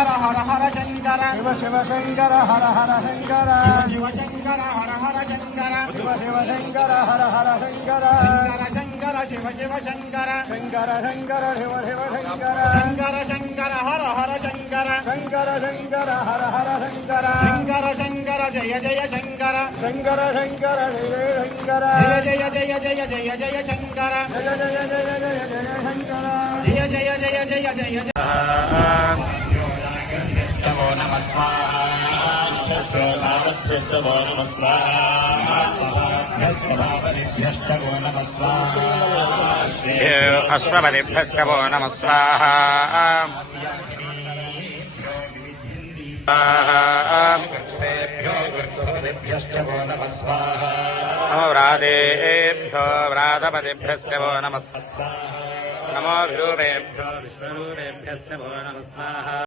శంకర హర హర శంకర శివ శివ శంకర హర హర శంకర శివ శంకర హర హర శంకర శివ శివ శంకర హర హర శంకర శంకర శంకర శివ శివ శంకర శంకర శంకర శివ శివ శంకర శంకర శంకర హర హర శంకర శంకర శంకర హర హర శంకర శంకర శంకర జయ జయ శంకర శంకర శంకర జయ శంకర జయ జయ జయ జయ జయ జయ శంకర జయ జయ జయ జయ జయ శంకర జయ జయ జయ జయ జయ జయ నమో నమ స్వాహాభ్యో నమ స్వాహాభ్యో నమ స్వాహా అశ్వపతిభ్యో నమ స్వాహా వృక్షపతిభ్యో నమ స్వాహా నమో వ్రాతేభ్యో వ్రాతపతిభ్యో నమ నమో విరూపేభ్యో విశ్వరూపేభ్యో నమ స్వాహా